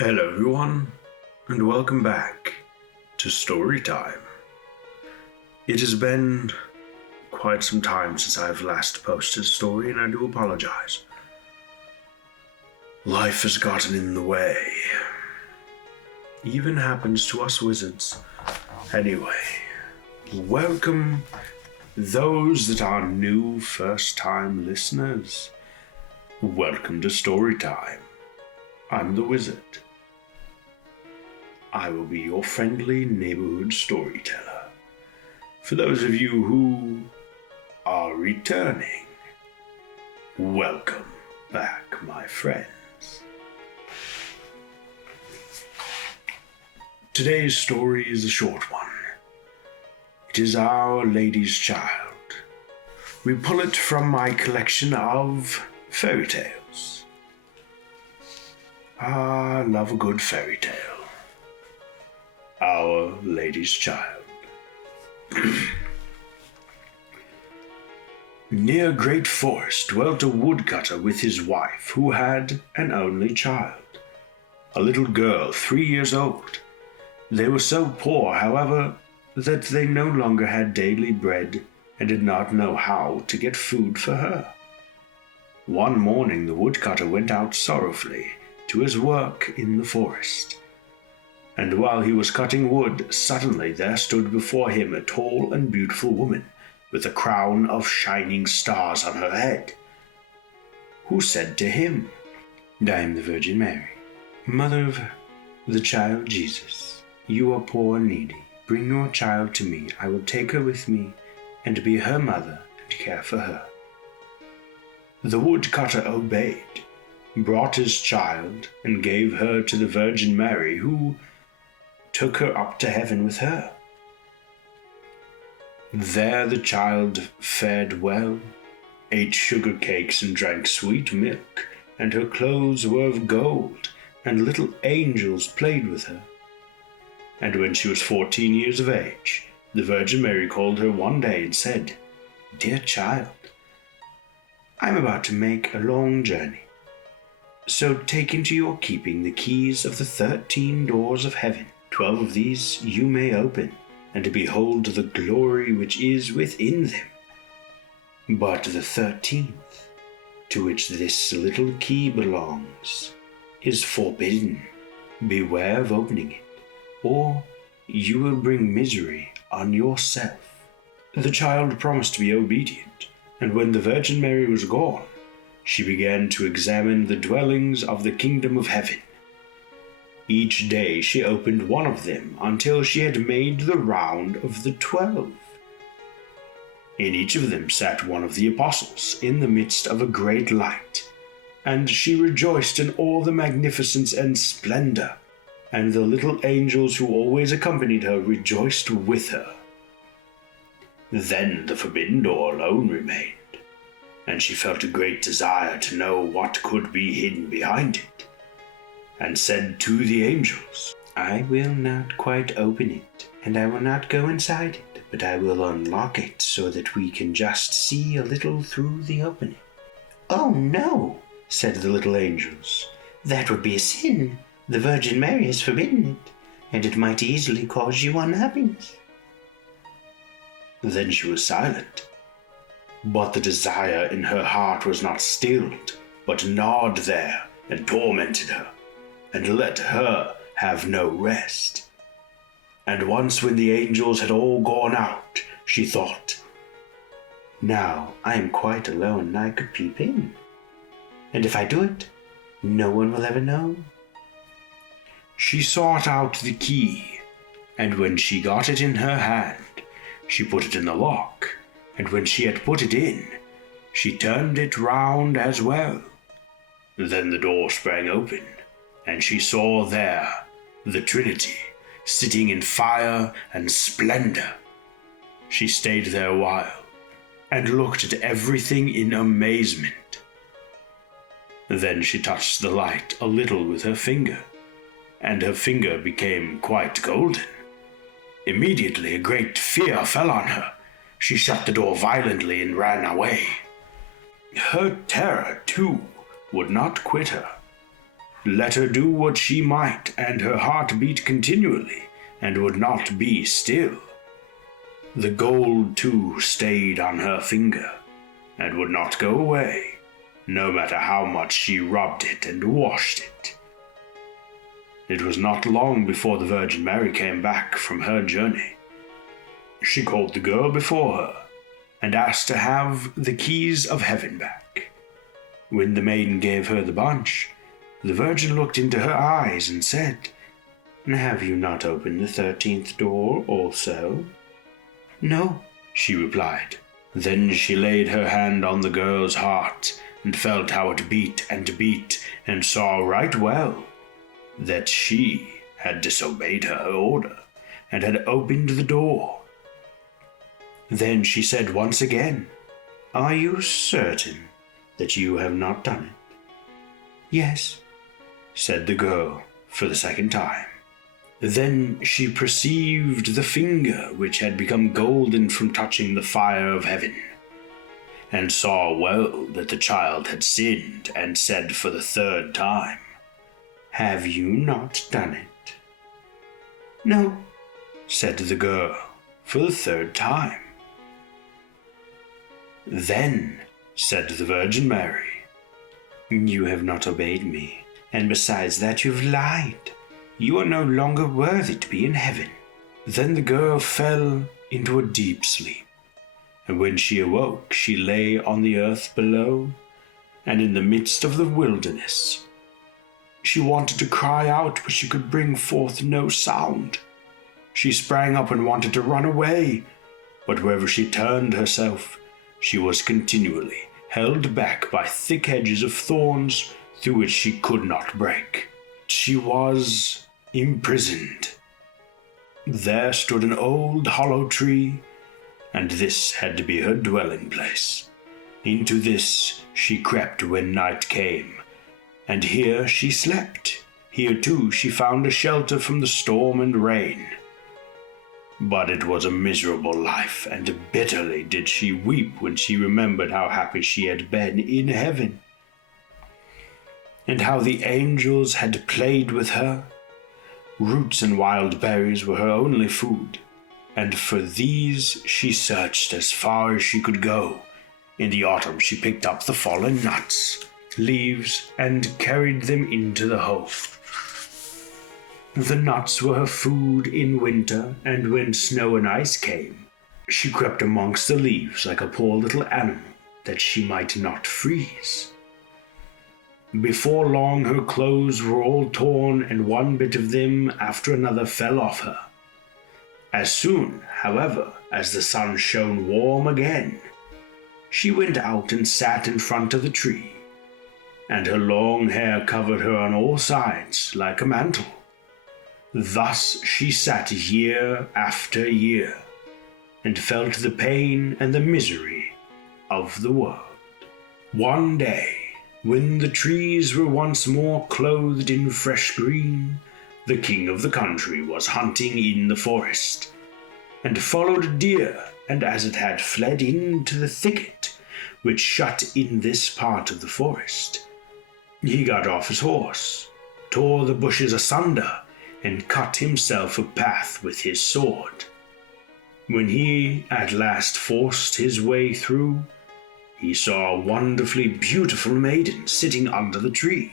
Hello everyone, and welcome back to Story Time. It has been quite some time since I've last posted a story, and I do apologize. Life has gotten in the way. Even happens to us wizards. Anyway, welcome those that are new first-time listeners. Welcome to Story Time. I'm the wizard. I will be your friendly neighborhood storyteller. For those of you who are returning, welcome back, my friends. Today's story is a short one. It is Our Lady's Child. We pull it from my collection of fairy tales. I love a good fairy tale. Our Lady's Child. Near a great forest dwelt a woodcutter with his wife, who had an only child, a little girl 3 years old. They were so poor, however, that they no longer had daily bread and did not know how to get food for her. One morning the woodcutter went out sorrowfully to his work in the forest. And while he was cutting wood, suddenly there stood before him a tall and beautiful woman, with a crown of shining stars on her head, who said to him, "I am the Virgin Mary, mother of the child Jesus. You are poor and needy. Bring your child to me. I will take her with me, and be her mother, and care for her." The woodcutter obeyed, brought his child, and gave her to the Virgin Mary, who took her up to heaven with her. There the child fared well, ate sugar cakes and drank sweet milk, and her clothes were of gold, and little angels played with her. And when she was 14 years of age, the Virgin Mary called her one day and said, "Dear child, I am about to make a long journey. So take into your keeping the keys of the 13 doors of heaven. 12 of these you may open, and behold the glory which is within them. But the 13th, to which this little key belongs, is forbidden. Beware of opening it, or you will bring misery on yourself." The child promised to be obedient, and when the Virgin Mary was gone, she began to examine the dwellings of the kingdom of heaven. Each day she opened one of them until she had made the round of the 12. In each of them sat one of the apostles in the midst of a great light, and she rejoiced in all the magnificence and splendor, and the little angels who always accompanied her rejoiced with her. Then the forbidden door alone remained, and she felt a great desire to know what could be hidden behind it, and said to the angels, "I will not quite open it, and I will not go inside it, but I will unlock it so that we can just see a little through the opening." "Oh no," said the little angels, "that would be a sin. The Virgin Mary has forbidden it, and it might easily cause you unhappiness." Then she was silent, but the desire in her heart was not stilled, but gnawed there and tormented her, and let her have no rest. And once when the angels had all gone out, she thought, "Now I am quite alone, and I could peep in. And if I do it, no one will ever know." She sought out the key, and when she got it in her hand, she put it in the lock, and when she had put it in, she turned it round as well. Then the door sprang open, and she saw there the Trinity, sitting in fire and splendor. She stayed there a while, and looked at everything in amazement. Then she touched the light a little with her finger, and her finger became quite golden. Immediately a great fear fell on her. She shut the door violently and ran away. Her terror, too, would not quit her. Let her do what she might, and her heart beat continually, and would not be still. The gold, too, stayed on her finger, and would not go away, no matter how much she rubbed it and washed it. It was not long before the Virgin Mary came back from her journey. She called the girl before her, and asked to have the keys of heaven back. When the maiden gave her the bunch, the Virgin looked into her eyes and said, "Have you not opened the 13th door also?" "No," she replied. Then she laid her hand on the girl's heart, and felt how it beat, and saw right well that she had disobeyed her order, and had opened the door. Then she said once again, "Are you certain that you have not done it?" "Yes," said the girl for the second time. Then she perceived the finger which had become golden from touching the fire of heaven, and saw well that the child had sinned, and said for the third time, "Have you not done it?" "No," said the girl for the third time. Then said the Virgin Mary, "You have not obeyed me, and besides that you have lied. You are no longer worthy to be in heaven." Then the girl fell into a deep sleep, and when she awoke, she lay on the earth below, and in the midst of the wilderness. She wanted to cry out, but she could bring forth no sound. She sprang up and wanted to run away, but wherever she turned herself, she was continually held back by thick hedges of thorns through which she could not break. She was imprisoned. There stood an old hollow tree, and this had to be her dwelling place. Into this she crept when night came, and here she slept. Here too she found a shelter from the storm and rain. But it was a miserable life, and bitterly did she weep when she remembered how happy she had been in heaven, and how the angels had played with her. Roots and wild berries were her only food, and for these she searched as far as she could go. In the autumn she picked up the fallen nuts, leaves, and carried them into the hole. The nuts were her food in winter, and when snow and ice came, she crept amongst the leaves like a poor little animal, that she might not freeze. Before long her clothes were all torn, and one bit of them after another fell off her. As soon, however, as the sun shone warm again, she went out and sat in front of the tree, and her long hair covered her on all sides like a mantle. Thus she sat year after year, and felt the pain and the misery of the world. One day, when the trees were once more clothed in fresh green, the king of the country was hunting in the forest, and followed a deer, and as it had fled into the thicket which shut in this part of the forest, he got off his horse, tore the bushes asunder, and cut himself a path with his sword. When he at last forced his way through, he saw a wonderfully beautiful maiden sitting under the tree,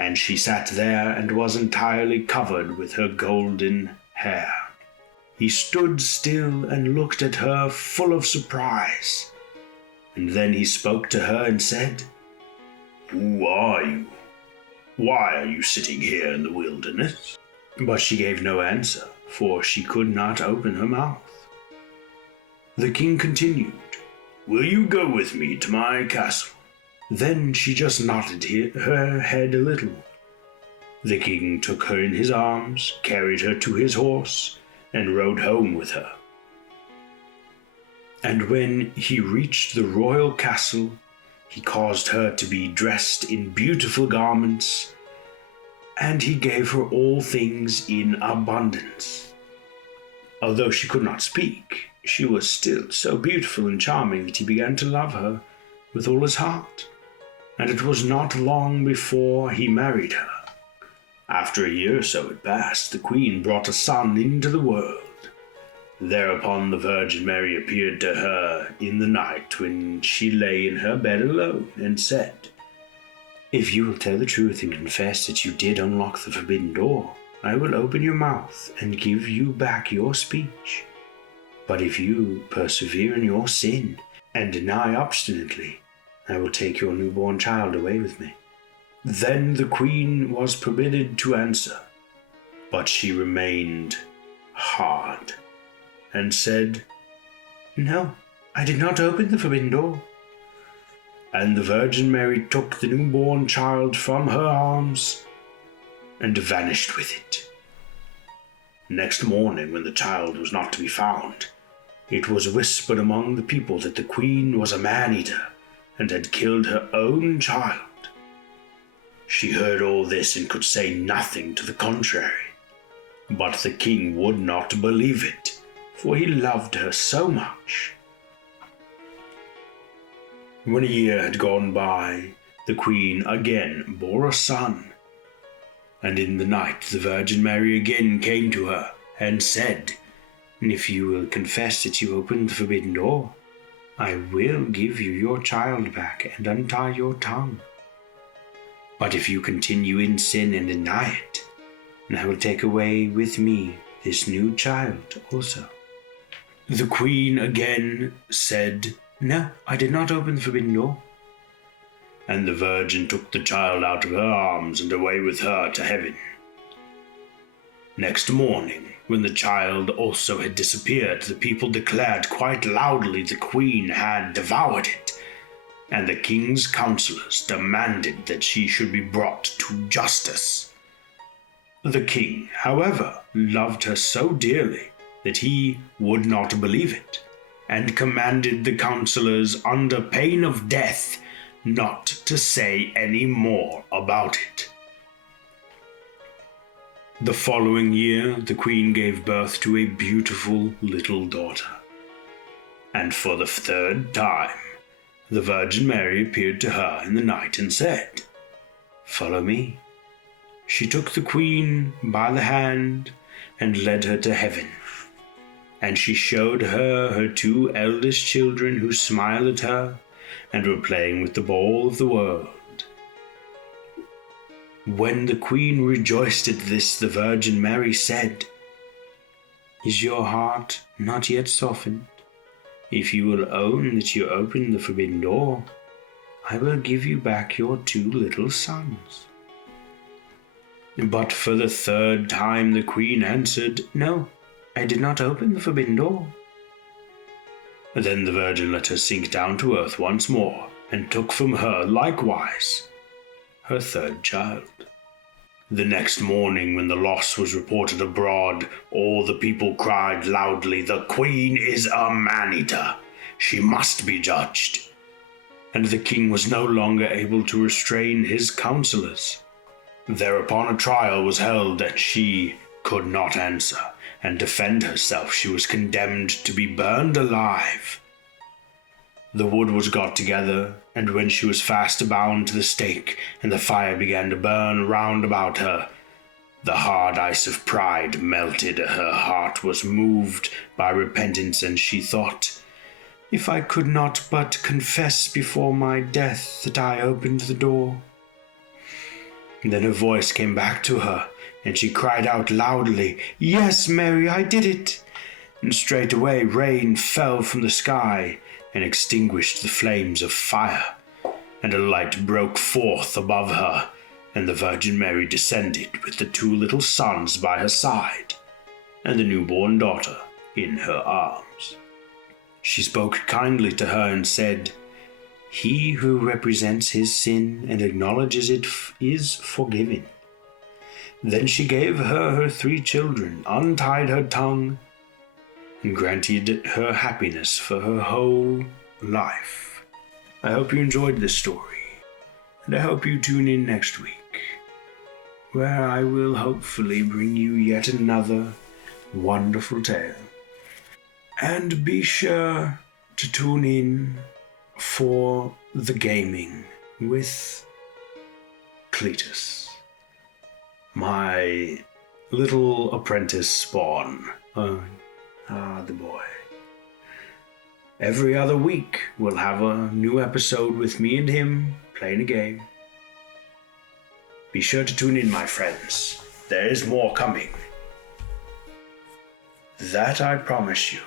and she sat there and was entirely covered with her golden hair. He stood still and looked at her full of surprise, and then he spoke to her and said, "Who are you? Why are you sitting here in the wilderness?" But she gave no answer, for she could not open her mouth. The king continued, "Will you go with me to my castle?" Then she just nodded her head a little. The king took her in his arms, carried her to his horse, and rode home with her. And when he reached the royal castle, he caused her to be dressed in beautiful garments, and he gave her all things in abundance. Although she could not speak, she was still so beautiful and charming that he began to love her with all his heart. and it was not long before he married her. After a year or so had passed, the queen brought a son into the world. Thereupon the Virgin Mary appeared to her in the night when she lay in her bed alone, and said, "If you will tell the truth and confess that you did unlock the forbidden door, I will open your mouth and give you back your speech. But if you persevere in your sin and deny obstinately, I will take your newborn child away with me." Then the queen was permitted to answer, but she remained hard, and said, "No, I did not open the forbidden door." And the Virgin Mary took the newborn child from her arms and vanished with it. Next morning, when the child was not to be found, it was whispered among the people that the queen was a man-eater and had killed her own child. She heard all this and could say nothing to the contrary, but the king would not believe it, for he loved her so much. When a year had gone by, the queen again bore a son, and in the night the Virgin Mary again came to her and said, "If you will confess that you opened the forbidden door, I will give you your child back and untie your tongue. But if you continue in sin and deny it, I will take away with me this new child also." The queen again said, "No, I did not open the forbidden door." And the Virgin took the child out of her arms and away with her to heaven. Next morning, when the child also had disappeared, the people declared quite loudly the queen had devoured it, and the king's counselors demanded that she should be brought to justice. The king, however, loved her so dearly that he would not believe it, and commanded the counselors under pain of death not to say any more about it. The following year, the queen gave birth to a beautiful little daughter, and for the third time, the Virgin Mary appeared to her in the night and said, "Follow me." She took the queen by the hand and led her to heaven, and she showed her her two eldest children who smiled at her and were playing with the ball of the world. When the queen rejoiced at this, the Virgin Mary said, "Is your heart not yet softened? If you will own that you opened the forbidden door, I will give you back your two little sons." But for the third time the queen answered, "No, I did not open the forbidden door." Then the Virgin let her sink down to earth once more, and took from her likewise her third child. The next morning, when the loss was reported abroad, all the people cried loudly, "The queen is a man-eater. She must be judged." And the king was no longer able to restrain his counselors. Thereupon a trial was held, and she could not answer and defend herself. She was condemned to be burned alive. The wood was got together, and when she was fast bound to the stake, and the fire began to burn round about her, the hard ice of pride melted. Her heart was moved by repentance, and she thought, "If I could not but confess before my death that I opened the door." And then her voice came back to her, and she cried out loudly, "Yes, Mary, I did it." And straightway rain fell from the sky, and extinguished the flames of fire, and a light broke forth above her, and the Virgin Mary descended with the two little sons by her side, and the newborn daughter in her arms. She spoke kindly to her and said, "He who represents his sin and acknowledges it is forgiven." Then she gave her her 3 children, untied her tongue, and granted her happiness for her whole life. I hope you enjoyed this story, and I hope you tune in next week, where I will hopefully bring you yet another wonderful tale. And be sure to tune in for the gaming with Cletus, my little apprentice spawn. The boy. Every other week, we'll have a new episode with me and him playing a game. Be sure to tune in, my friends. There is more coming. That I promise you.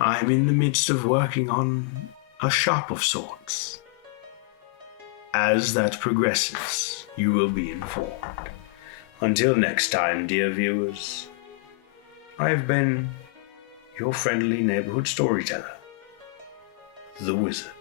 I'm in the midst of working on a shop of sorts. As that progresses, you will be informed. Until next time, dear viewers, I've been your friendly neighborhood storyteller, the Wizard.